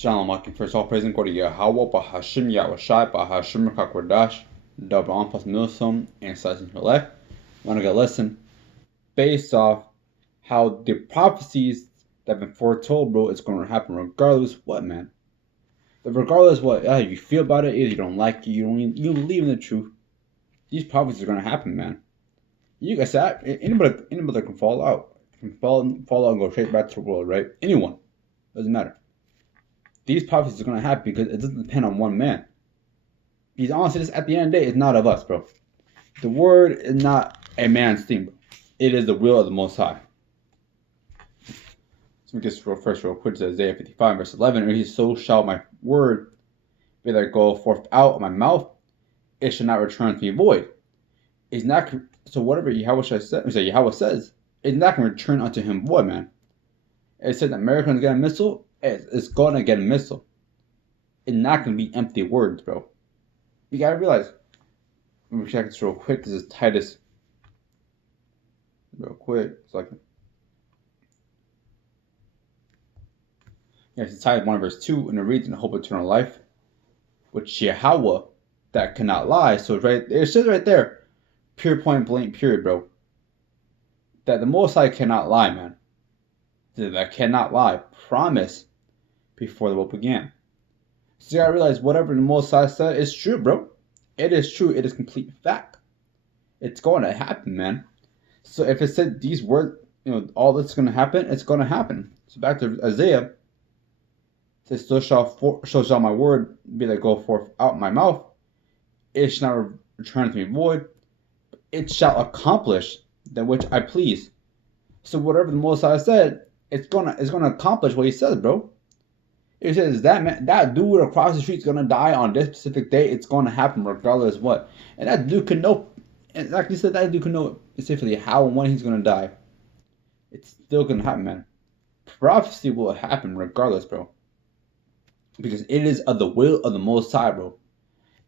Shalom, Akim. First all praise and glory to Yahweh, Bahashim, Yahushai, Bahashim, Kakwadash, Dabram, plus Milsom, and Sassin Elect. I want to get a lesson based off how the prophecies that have been foretold, bro, it's going to happen regardless what, man. Regardless what, how you feel about it, either you don't like it, you believe in the truth. These prophecies are going to happen, man. You guys, anybody that can fall out, fall out and go straight back to the world, right? Anyone, doesn't matter. These prophecies are going to happen because it doesn't depend on one man. Because honestly, at the end of the day, it's not of us, bro. The word is not a man's thing, bro. It is the will of the Most High. So we just real quick to Isaiah 55, verse 11. And he says, so shall my word be that go forth out of my mouth, it shall not return to me void. It's not, so whatever Yahweh says, it's not going to return unto him void, man. It said that Americans get a missile, it's going to get a missile. It's not going to be empty words, bro. You got to realize. Let me check this real quick. This is Titus. Real quick. It's Titus 1 verse 2, and it reads, in the hope of eternal life, which Yahweh that cannot lie. So it says right there, pure point blank period, bro, that the Most High cannot lie, man. That cannot lie. Promise before the world began. So you gotta realize whatever the Most High said is true, bro. It is true. It is complete fact. It's going to happen, man. So if it said these words, all that's going to happen, it's going to happen. So back to Isaiah. It says, so shall my word be that go forth out my mouth. It shall not return to me void. It shall accomplish that which I please. So whatever the Most High said, it's gonna accomplish what he says, bro. It says that dude across the street is gonna die on this specific day. It's gonna happen regardless of what. And that dude can know. And like you said, that dude can know specifically how and when he's gonna die. It's still gonna happen, man. Prophecy will happen regardless, bro. Because it is of the will of the Most High, bro.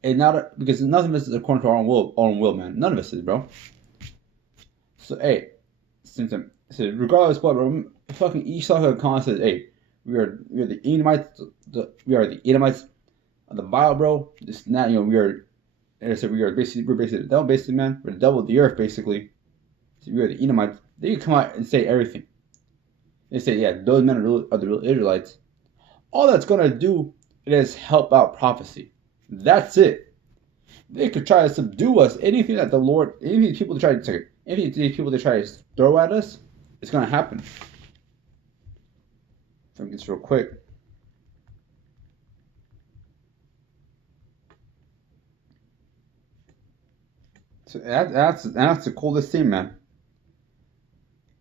And not because nothing of this is according to our own will, man. None of us is, bro. So hey, regardless of what, bro, fucking Esau comes and says, hey, we are the Edomites, we are the Edomites of the Bible, bro. This not, we're basically the devil, basically, man. We're the devil of the earth, basically. So we are the Edomites. They can come out and say everything. They say, yeah, those men are the real Israelites. All that's gonna do is help out prophecy. That's it. They could try to subdue us. Anything that the Lord, any of these people try to throw at us, it's gonna happen. Let me get this real quick. So that's the coolest thing, man.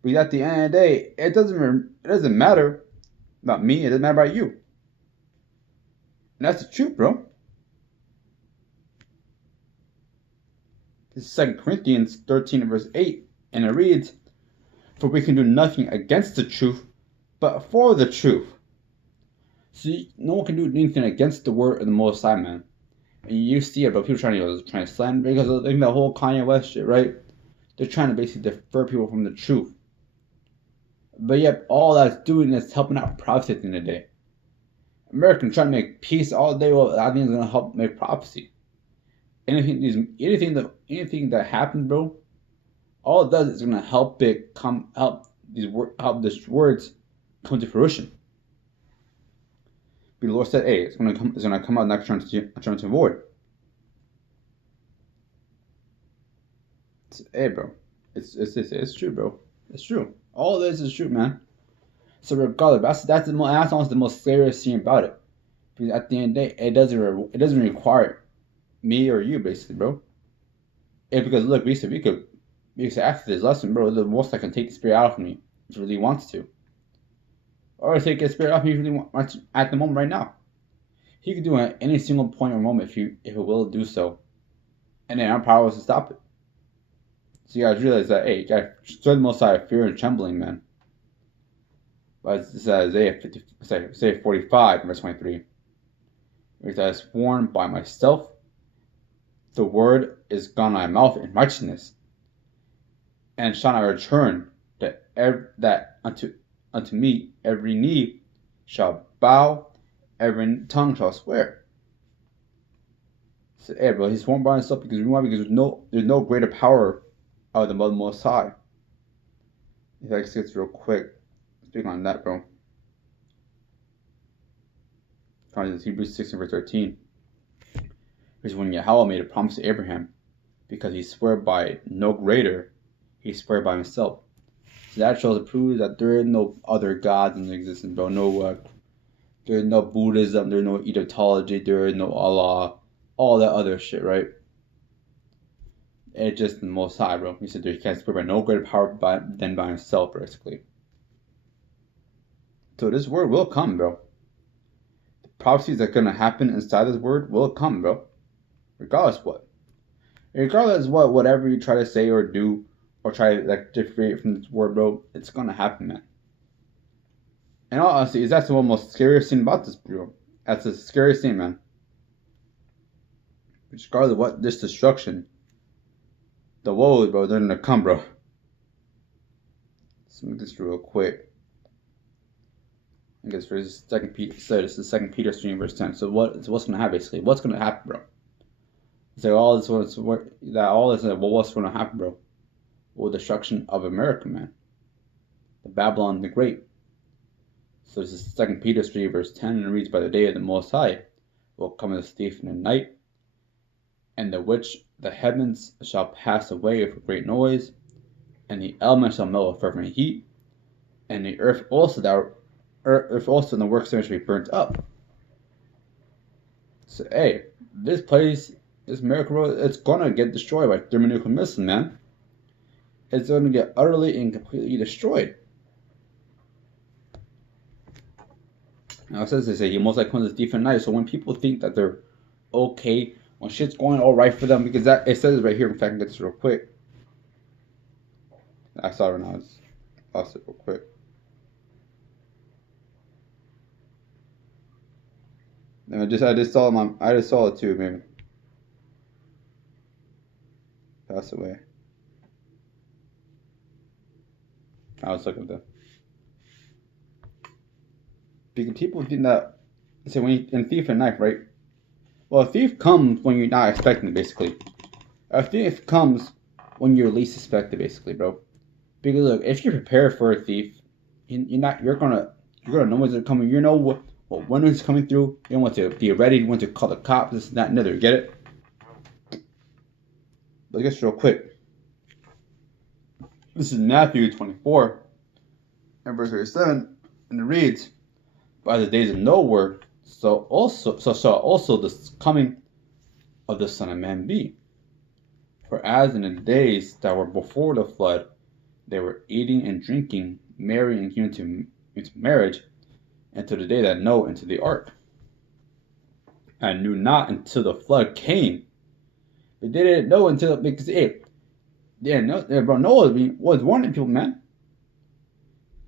But at the end of the day, it doesn't matter about me. It doesn't matter about you. And that's the truth, bro. This is 2 Corinthians 13 verse 8, and it reads, for we can do nothing against the truth, but for the truth. See, no one can do anything against the word of the Most High, man. And you see it, but people trying to slander because of the whole Kanye West shit, right? They're trying to basically defer people from the truth. But yet, all that's doing is helping out prophecy at the end of the day. Americans trying to make peace all day, well, I think it's gonna help make prophecy. Anything that happens, bro, all it does is gonna help these words come to fruition. But the Lord said, hey, it's gonna come out, not turn to void. Hey, bro, it's true, bro. It's true. All this is true, man. So regardless, that's almost the most scariest thing about it. Because at the end of the day, it doesn't require me or you, basically, bro. Because look, we could after this lesson, bro, the Most High can take the spirit out of me if he really wants to. Or take the spirit off me if he really wants to at the moment right now. He could do it at any single point or moment if he will do so. And then our power is to stop it. So you guys realize that, hey, you guys show the Most High fear and trembling, man. But this is Isaiah 45, verse 23. It says, sworn by myself, the word is gone out of my mouth in righteousness, and shall not return that unto me every knee shall bow, every tongue shall swear. So, hey, bro, he's sworn by himself because why? Because there's no greater power other than the Most High. If I can skip real quick, speak on that, bro. Hebrews 6 and verse 13. Because when Yahweh made a promise to Abraham, because he swore by no greater, he swore by himself. So that shows to prove that there is no other gods in existence, bro. There is no Buddhism, there is no Egyptology, there is no Allah, all that other shit, right? It's just the Most High, bro. He said he can't swear by no greater power than by himself, basically. So this word will come, bro. The prophecies that are going to happen inside this word will come, bro. Regardless what. Regardless what, whatever you try to say or do, or try to like differentiate from this word, bro, it's going to happen, man. And honestly, that's the most scariest thing about this, bro. That's the scariest thing, man. Regardless of what, this destruction, the woes, bro, they're going to come, bro. Let's make this real quick. I guess for this second Peter, so this is 2 Peter 3 verse 10. So what's going to happen, basically? What's going to happen, bro? So what's going to happen, bro? Well, destruction of America, man. The Babylon the Great. So this is 2 Peter 3 verse 10, and it reads, by the day of the Most High will come as a thief in the night, and the which the heavens shall pass away with a great noise, and the elements shall melt with fervent heat, and the earth also and the works therein shall be burnt up. So hey, this place, this America, it's gonna get destroyed by thermonuclear missiles, man. It's gonna get utterly and completely destroyed. Now it says they say he most likely comes as thief at night. So when people think that they're okay, when shit's going all right for them, because that it says it right here. In fact, I can get this real quick. I saw it now. I just lost it real quick. I just saw it too, maybe. Pass away. I was looking at that. Because people think that, say when in thief and knife, right? Well, a thief comes when you're not expecting it, basically. A thief comes when you're least expected, basically, bro. Because look, if you're prepared for a thief, you're gonna know what's coming. You know what when it's coming through. You don't want to be ready. You want to call the cops. This, that, and other. Get it? But just real quick. This is Matthew 24, and verse 37, and it reads, by the days of Noah, so shall also the coming of the Son of Man be. For as in the days that were before the flood, they were eating and drinking, marrying and giving into marriage, until the day that Noah entered the ark, and knew not until the flood came. But they didn't know until, because Noah was warning people, man.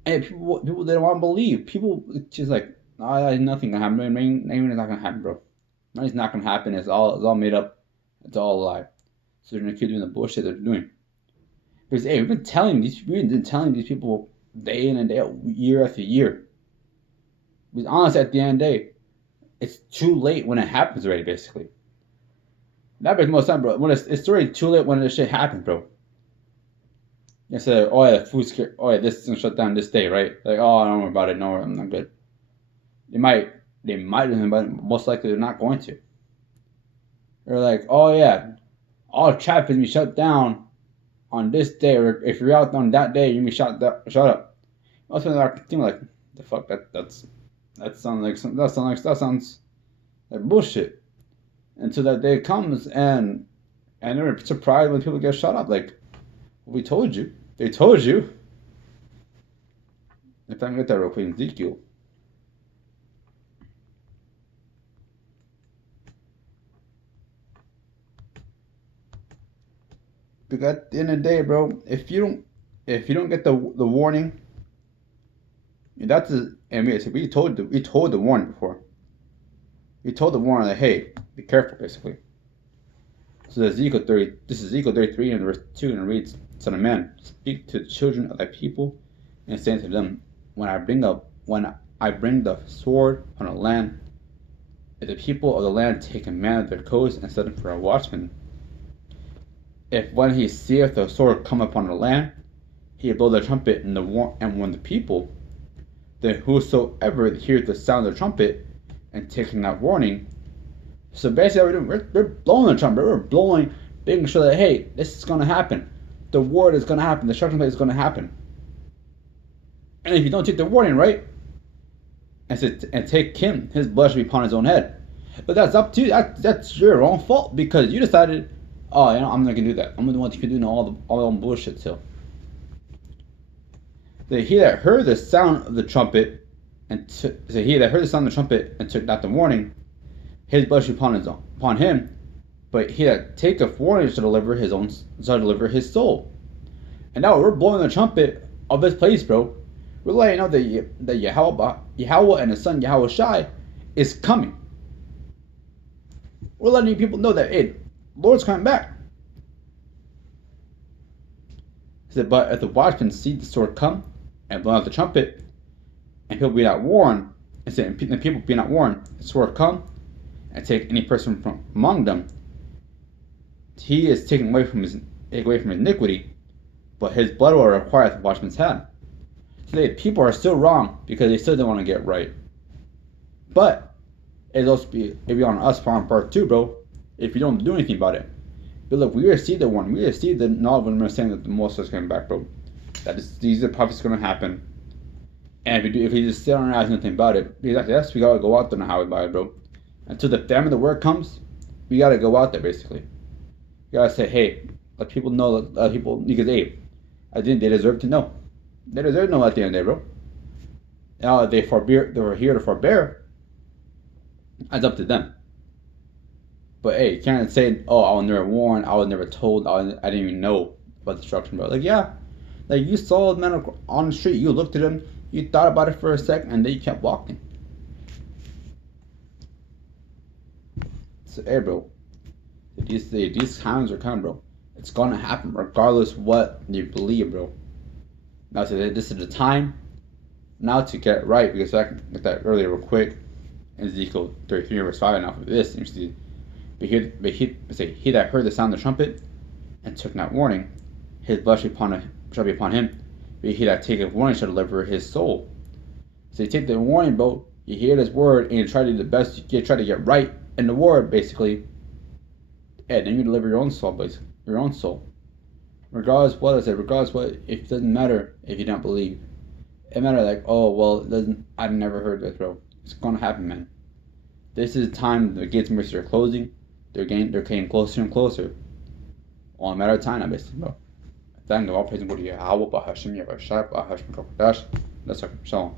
And people didn't want to believe. People just like, oh, nothing gonna happen. Rain is not gonna happen, bro. Rain's not gonna happen. It's all made up. It's all a lie. So they're gonna keep doing the bullshit they're doing. Because we've been telling these people day in and day out, year after year. Because honestly, at the end of the day, it's too late when it happens already. Basically, that makes most sense, bro. When it's already too late when this shit happens, bro. You say, oh yeah, food scare. Oh yeah, this is gonna shut down this day, right? Like, oh, don't worry about it. No, I'm not good. They might, but most likely they're not going to. They're like, oh yeah, all traffic will be shut down on this day, or if you're out on that day, you'll be shut up. Most of them are thinking like, the fuck, that sounds like bullshit. Until that day comes, and they're surprised when people get shut up. Like, we told you. They told you. If I can get that real quick in Ezekiel. Because at the end of the day, bro, if you don't get the warning, that's we told the warning before. We told the warning that, hey, be careful, basically. So Ezekiel 30, this is Ezekiel 33 and verse 2, and it reads, Son of man, speak to the children of thy people, and say to them, when I bring the sword on a land, if the people of the land take a man of their coast and set him for a watchman, if when he seeth the sword come upon the land, he blow the trumpet and warn the people, then whosoever hears the sound of the trumpet and taking that warning. So basically, we're blowing the trumpet. We're blowing, making sure that, hey, this is going to happen. The war is going to happen. The destruction is going to happen. And if you don't take the warning, right, and take him, his blood should be upon his own head. But that's up to you. That's your own fault because you decided, oh, I'm not going to do that. I'm the one that can do all the bullshit still. He that heard the sound of the trumpet and took not the warning, his blood should be upon him. But he that taketh warning shall deliver his soul. And now we're blowing the trumpet of this place, bro. We're letting out that Yahweh and his son Yahweh Shai is coming. We're letting people know that, hey, Lord's coming back. He said, but if the watchmen see the sword come and blow out the trumpet, and people be not warned, and the people be not warned, the sword come and take any person from among them, he is taken away from his iniquity, but his blood will require the watchman's hand. Today, people are still wrong because they still don't want to get right. But it'll also be on us on part 2, bro. If you don't do anything about it. But look, we received the warning. We received the knowledge when we're saying that the Most is coming back, bro. These are prophecies going to happen. And if you just sit on our eyes and nothing about it, because yes, we gotta go out there and how we buy it, bro. Until the famine of the word comes, we gotta go out there basically. You gotta say, hey, let people know, because hey, I think they deserve to know. They deserve to know at the end of the day, bro. Now they were here to forbear. That's up to them. But hey, you can't say, oh, I was never warned, I was never told, I didn't even know about destruction, bro. Like, yeah, like you saw a man on the street, you looked at him, you thought about it for a second, and then you kept walking. So, hey, bro, these times are coming, bro. It's gonna happen, regardless what you believe, bro. Now, so this is the time now to get right, because I can get that earlier real quick. In Ezekiel 33 verse 5, and off of this, you see, he that heard the sound of the trumpet and took not warning, his blood shall be upon him. But he that taketh warning shall deliver his soul. So you take the warning, bro. You hear this word and you try to do the best. You try to get right in the word, basically. And then you deliver your own soul, basically. Your own soul. Regardless what I said, regardless what, it doesn't matter if you don't believe. It matters like, oh, well, it doesn't, I've never heard this, bro. It's gonna happen, man. This is the time the gates of mercy are closing. They're getting closer and closer. All a matter of time now, basically, bro. Thank God, all praise and glory to Yahweh, Bahashim, Yahweh Shai, Bahashim, Kokodash. Let's talk. Shalom.